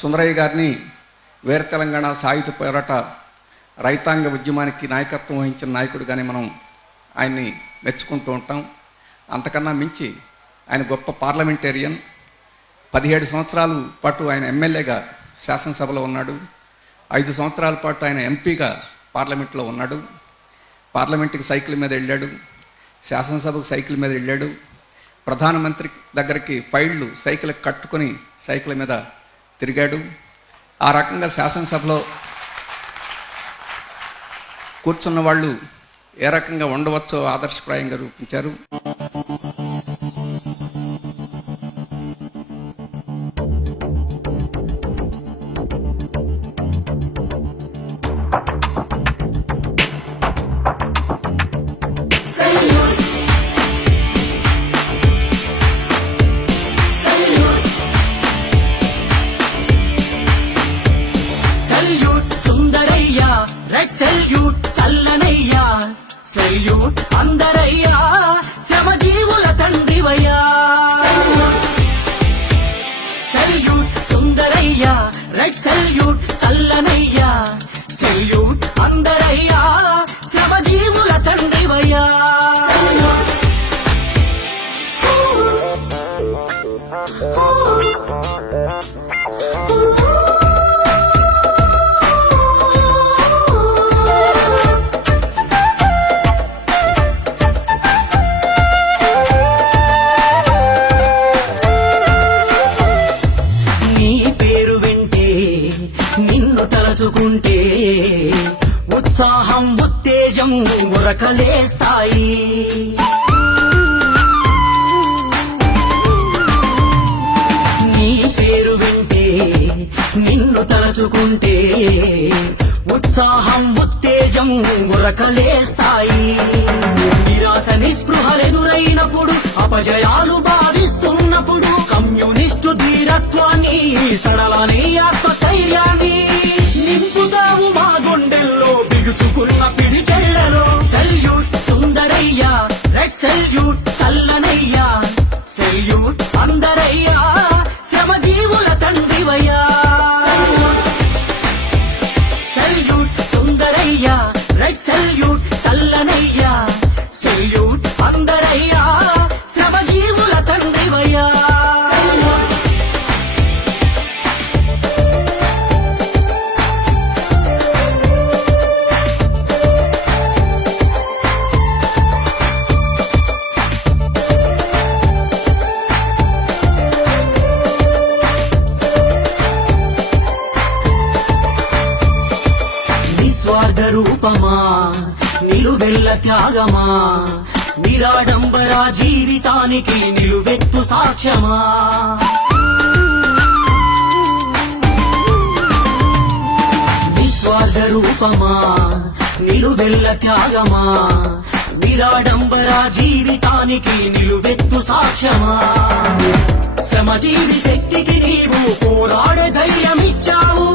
సుందరయ్య గారిని వీర తెలంగాణ సాయుధ పోరాట రైతాంగ ఉద్యమానికి నాయకత్వం వహించిన నాయకుడిగానే మనం ఆయన్ని మెచ్చుకుంటూ ఉంటాం. అంతకన్నా మించి ఆయన గొప్ప పార్లమెంటేరియన్. 17 సంవత్సరాల పాటు ఆయన ఎమ్మెల్యేగా శాసనసభలో ఉన్నాడు. 5 సంవత్సరాల పాటు ఆయన ఎంపీగా పార్లమెంట్లో ఉన్నాడు. పార్లమెంట్కి సైకిల్ మీద వెళ్ళాడు, శాసనసభకు సైకిల్ మీద వెళ్ళాడు, ప్రధానమంత్రి దగ్గరికి ఫైళ్ళు సైకిల్ కట్టుకొని సైకిల్ మీద తిరిగాడు. ఆ రకంగా శాసనసభలో కూర్చున్న వాళ్ళు ఏ రకంగా ఉండవచ్చో ఆదర్శప్రాయంగా రూపించారు. రెడ్ సెల్యూట్ చల్లనయ్యా, సెల్యూట్ అందరయ్యా, శ్రమజీవుల తండ్రివయ్యా. సెల్యూట్ సుందరయ్యా, రెడ్ సెల్యూట్ చల్లనయ్యా, సెల్యూట్ అందరయ్యా, శ్రమజీవుల తండ్రివయ్యా. నిన్ను తలచుకుంటే ఉత్సాహం ఉత్తేజం ఉరకలేస్తాయి. నీ పేరు వింటే నిన్ను తలచుకుంటే ఉత్సాహం ఉత్తేజం ఉరకలేస్తాయి. నిరాశ నిస్పృహలెదురైనప్పుడు, అపజయాలు బాధిస్తున్నప్పుడు, కమ్యూనిస్టు ధీరత్వాన్ని సడలని ఆత్మస్థైర్యాన్ని నింపుతావు మా గుండెల్లో బిగుసుకున్న పిడికెళ్లలో. సెల్యూట్ సుందరయ్యా, రెడ్ సెల్యూట్ చల్లనయ్యా, సెల్యూట్ అందరయ్యా, శ్రమజీవుల తండ్రివయ్యా. సెల్యూట్ సుందరయ్యా, రెడ్ సెల్యూట్ చల్లనయ్యా, సెల్యూట్ అందరయ్యా, శ్రమజీవుల తండ్రివయ్యా. నిస్వార్థ రూపమా, నిలువెల్ల త్యాగమా, నిరాడంబర జీవితానికి నిలువెత్తు సాక్ష్యమా. నిస్వార్థ రూపమా, నిలువెల్ల త్యాగమా, నిరాడంబర జీవితానికి నిలువెత్తు సాక్ష్యమా. శ్రమజీవి శక్తికి నీవు పోరాడే ధైర్యమిచ్చావు.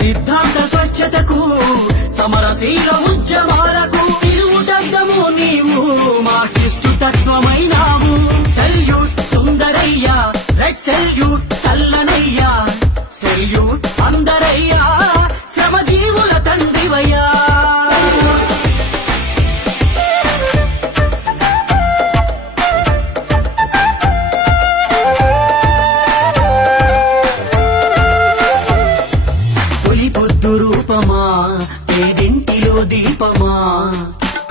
సిద్ధాంత స్వచ్ఛతకు, సమరశీల ఉద్యమాలకు తిరుగుటద్దము నీవు, మార్క్సిస్టు తత్వమైనావు. సెల్యూట్ సుందరయ్యా, రెడ్ సెల్యూట్ చల్లనయ్యా, సెల్యూట్ అందరయ్యా, శ్రమజీవుల తండ్రివయ్యా. రూపమా, పేదింటిలో దీపమా,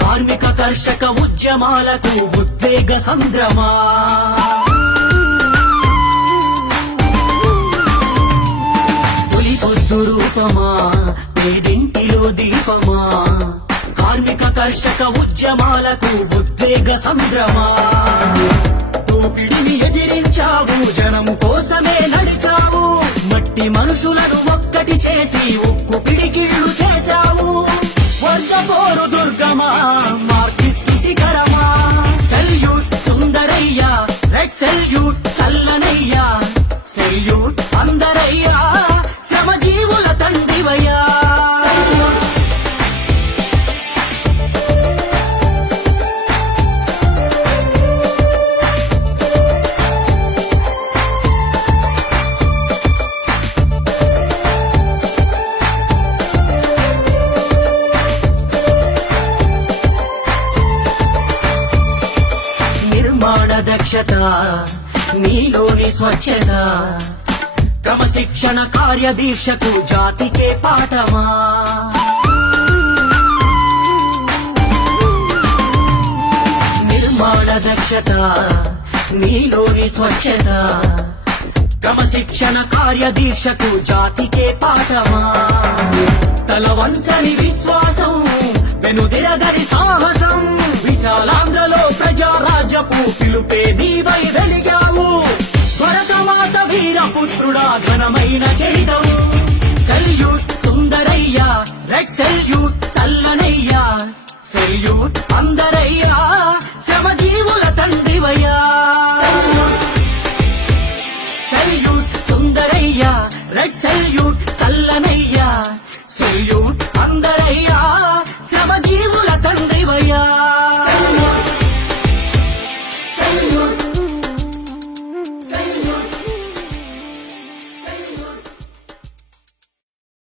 కార్మిక కర్షక ఉద్యమాలకు ఉద్వేగ సంద్రమా. తొలి పొద్దు రూపమా, పేదింటిలో దీపమా, కార్మిక కర్షక ఉద్యమాలకు ఉద్వేగ సంద్రమా. దోపిడిని ఎదిరించావు, జనం కోసమే నడిచావు, మట్టి మనుషులను ఒక్కటి చేసి ఉక్కు పిడికిళ్ళు చేశావు. వర్గపోరు దుర్గమా, మార్క్సిస్టు శిఖరమా. సెల్యూట్ సుందరయ్యా, రెడ్ సెల్యూట్ చల్లనయ్యా, సెల్యూట్ అందరయ్యా, శ్రమజీవుల తండ్రివయ్యా. దక్షత నీలోని స్వచ్ఛత క్రమశిక్షణ కార్యదీక్షకు జాతికే పాఠమా నిర్మాణ దక్షత నీలోని స్వచ్ఛత క్రమశిక్షణ కార్యదీక్షకు జాతికే పాఠమా తలవంచని విశ్వాసం వెనుదిరగని సాహసం విశాలాంధ్రలో ప్రజారాజ్యపు పిలుపే నీవై వెలిగావు భరతమాత వీరపుత్రుడా ఘనమైన చరితం సెల్యూట్ సుందరయ్యా రెడ్ సెల్యూట్ చల్లనయ్యా సెల్యూట్ అందరయ్యా శ్రమజీవుల తండ్రివయ్యా సెల్యూట్ సుందరయ్యా రెడ్ సెల్యూట్ చల్లనయ్యా సెల్యూట్